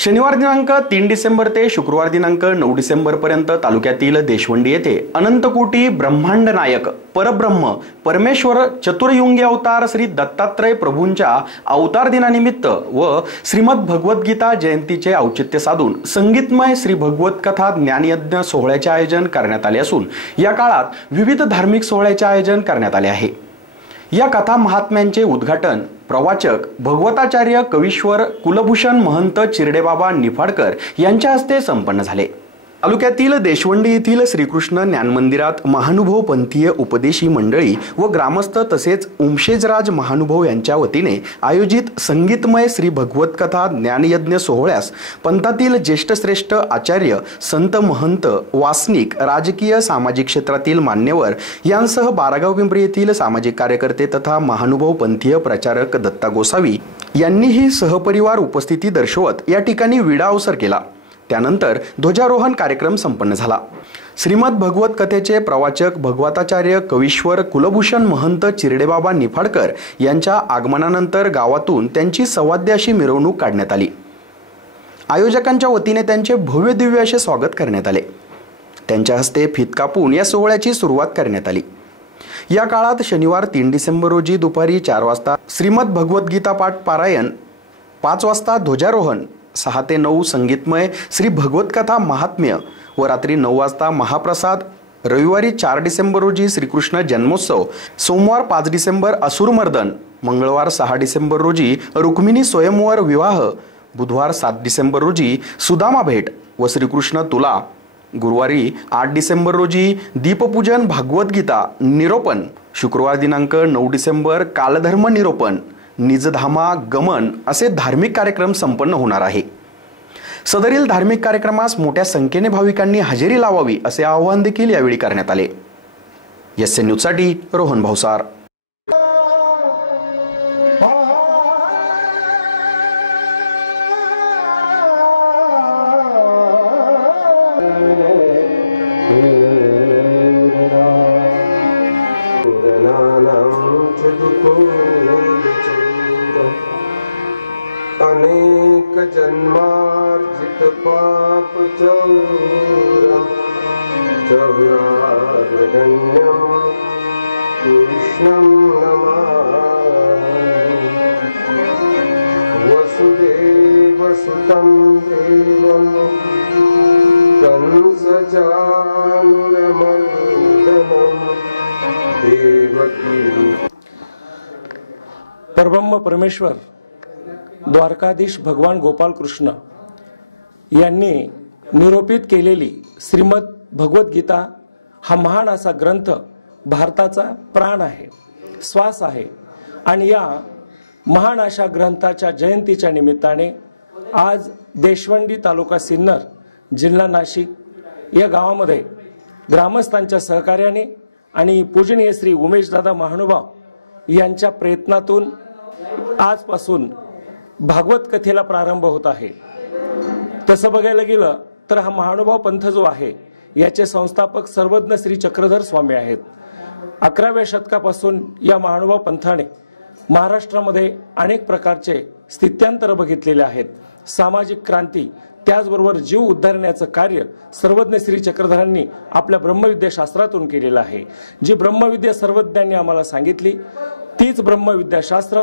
शनिवार दिनांक 3 डिसेंबर ते शुक्रवार दिनांक 9 डिसेंबर पर्यंत तालुक्यातील देशवंडी येथे अनंतकोटी ब्रह्मांड नायक परब्रह्म परमेश्वर चतुर्युगी अवतार श्री दत्तात्रय प्रभूंच्या अवतार दिनानिमित्त व श्रीमद भगवद्गीता जयंतीचे औचित्य साधून संगीतमय श्री भगवत कथा ज्ञानयज्ञ सोहळ्याचे आयोजन करण्यात आले असून या काळात विविध धार्मिक सोहळ्याचे आयोजन करण्यात आले आहे। या कथा महात्म्यांचे उद्घाटन प्रवाचक भगवताचार्य कवीश्वर कुलभूषण महंत चिरडेबाबा निफाडकर यांच्या हस्ते संपन्न झाले। तालुक्यातील देशवंडी येथील श्रीकृष्ण ज्ञान मंदिरात महानुभव पंथीय उपदेशी मंडळी व ग्रामस्थ तसेच उमशेजराज महानुभव यांच्या वतीने आयोजित संगीतमय श्री भगवत कथा ज्ञानयज्ञ सोहळ्यास पंथातील ज्येष्ठ श्रेष्ठ आचार्य संत महंत वासनिक राजकीय सामाजिक क्षेत्रातील मान्यवर यांसह बारागाव पिंपरी येथील सामाजिक कार्यकर्ते तथा महानुभव पंथीय प्रचारक दत्ता गोसावी यांनीही सहपरिवार उपस्थिती दर्शवत या ठिकाणी विडा अवसर केला। त्यानंतर ध्वजारोहण कार्यक्रम संपन्न झाला। श्रीमद भगवत कथेचे प्रवाचक भगवताचार्य कवीश्वर कुलभूषण महंत चिरडेबाबा निफाडकर यांच्या आगमनानंतर गावातून त्यांची सवाद्य अशी मिरवणूक काढण्यात आली। आयोजकांच्या वतीने त्यांचे भव्य दिव्य असे स्वागत करण्यात आले। त्यांच्या हस्ते फीत कापून या सोहळ्याची सुरुवात करण्यात आली। या काळात शनिवार 3 डिसेंबर रोजी दुपारी 4 वाजता श्रीमद भगवद्गीता पाठ पारायण, 5 वाजता ध्वजारोहण, 6 ते 9 संगीतमय श्री भगवत कथा महात्म्य व रात्री 9 वाजता महाप्रसाद। रविवारी 4 डिसेंबर रोजी श्रीकृष्ण जन्मोत्सव, सोमवार 5 डिसेंबर असुरमर्दन, मंगळवार 6 डिसेंबर रोजी रुक्मिणी स्वयंवर विवाह, बुधवार 7 डिसेंबर रोजी सुदामा भेट व श्रीकृष्ण तुला, गुरुवारी 8 डिसेंबर रोजी दीपपूजन भागवत निरोपण, शुक्रवार दिनांक 9 डिसेंबर कालधर्म निरोपण, निजधामा गमन असे धार्मिक कार्यक्रम संपन्न होणार आहे। सदरील धार्मिक कार्यक्रमास मोठ्या संख्येने भाविकांनी हजेरी लावावी असे आवाहन देखील यावेळी करण्यात आले। एसएन न्यूज साठी रोहन भावसार। अनेक जन्मार्जित पाप चौरम चौरार्गण्यम कृष्णं नमामि। वसुदेवसुतं देवं कंसचाणूरमर्दनं देवकी। परब्रह्म परमेश्वर द्वारकाधीश भगवान गोपाल कृष्ण यांनी निरूपित केलेली श्रीमद भगवद्गीता हा महान असा ग्रंथ भारताचा प्राण आहे, श्वास आहे। आणि या महान अशा ग्रंथाच्या जयंतीच्या निमित्ताने आज देशवंडी तालुका सिन्नर जिल्हा नाशिक या गावामध्ये ग्रामस्थांच्या सहकार्याने आणि पूजनीय श्री उमेशदादा महानुभाव यांच्या प्रयत्नातून आजपासून भागवत कथेला प्रारंभ होत आहे। तसं बघायला गेलं तर हा महानुभाव पंथ जो आहे याचे संस्थापक सर्वज्ञ श्री चक्रधर स्वामी आहेत। 11व्या शतकापासून या महानुभाव पंथाने महाराष्ट्रामध्ये अनेक प्रकारचे स्थित्यांतर बघितलेले आहेत। सामाजिक क्रांती त्याचबरोबर जीव उद्धारण्याचं कार्य सर्वज्ञ श्री चक्रधरांनी आपल्या ब्रह्मविद्या शास्त्रातून केलेलं आहे। जी ब्रह्मविद्या सर्वज्ञांनी आम्हाला सांगितली तीच ब्रह्मविद्या शास्त्र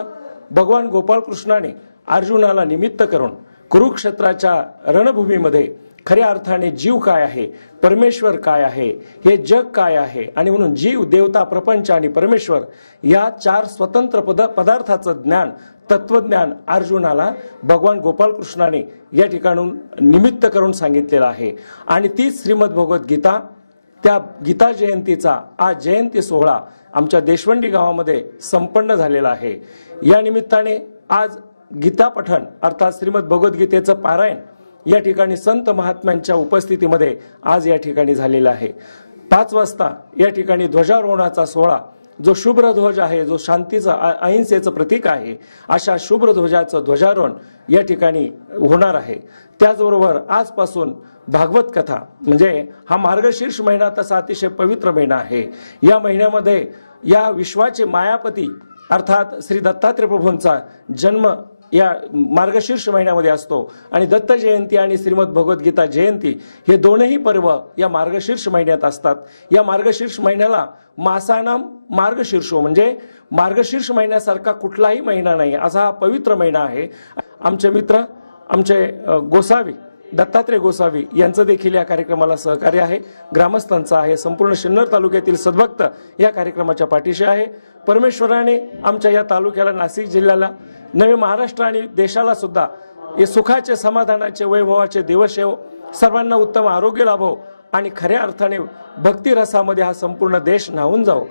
भगवान गोपाल कृष्णाने अर्जुनाला निमित्त करून कुरुक्षेत्राच्या रणभूमीमध्ये खऱ्या अर्थाने जीव काय आहे, परमेश्वर काय आहे, हे जग काय आहे आणि म्हणून जीव, देवता, प्रपंच आणि परमेश्वर या 4 स्वतंत्र पदार्थाचं ज्ञान, तत्वज्ञान अर्जुनाला भगवान गोपाल कृष्णाने या ठिकाणून निमित्त करून सांगितलेलं आहे। आणि तीच श्रीमद भगवत गीता, त्या गीता जयंतीचा आज जयंती सोहळा आमच्या देशवंडी गावामध्ये संपन्न झालेला आहे। या निमित्ताने आज गीता पठण अर्थात श्रीमद भगवद्गीतेचं पारायण या ठिकाणी संत महात्म्यांच्या उपस्थितीमध्ये आज या ठिकाणी झालेला आहे। 5 वाजता या ठिकाणी ध्वजारोहणाचा सोहळा जो शुभ्र ध्वज आहे, जो शांतीचं अहिंसेचं प्रतीक आहे, अशा शुभ्र ध्वजाचं ध्वजारोहण या ठिकाणी होणार आहे। त्याचबरोबर आजपासून भागवत कथा म्हणजे हा मार्गशीर्ष महिना तसा अतिशय पवित्र महिना आहे। या महिन्यामध्ये या विश्वाचे मायापती अर्थात श्री दत्तात्रय प्रभूंचा जन्म या मार्गशीर्ष महिन्यामध्ये असतो आणि दत्त जयंती आणि श्रीमद भगवद्गीता जयंती हे दोनही पर्व या मार्गशीर्ष महिन्यात असतात। या मार्गशीर्ष महिन्याला मासानाम मार्गशीर्षो म्हणजे मार्गशीर्ष महिन्यासारखा कुठलाही महिना नाही असा हा पवित्र महिना आहे। आमचे मित्र आमचे गोसावी दत्तात्रय गोसावी यांचं देखील या कार्यक्रमाला सहकार्य आहे, ग्रामस्थांचं आहे, संपूर्ण सिन्नर तालुक्यातील सद्भक्त या कार्यक्रमाच्या पाठीशी आहे। परमेश्वराने आमच्या या तालुक्याला, नाशिक जिल्ह्याला, नवे महाराष्ट्र आणि देशाला सुद्धा हे सुखाचे, समाधानाचे, वैभवाचे दिवस येवो, सर्वांना उत्तम आरोग्य लाभो आणि खऱ्या अर्थाने भक्ती रसामध्ये हा संपूर्ण देश न्हावून जावो।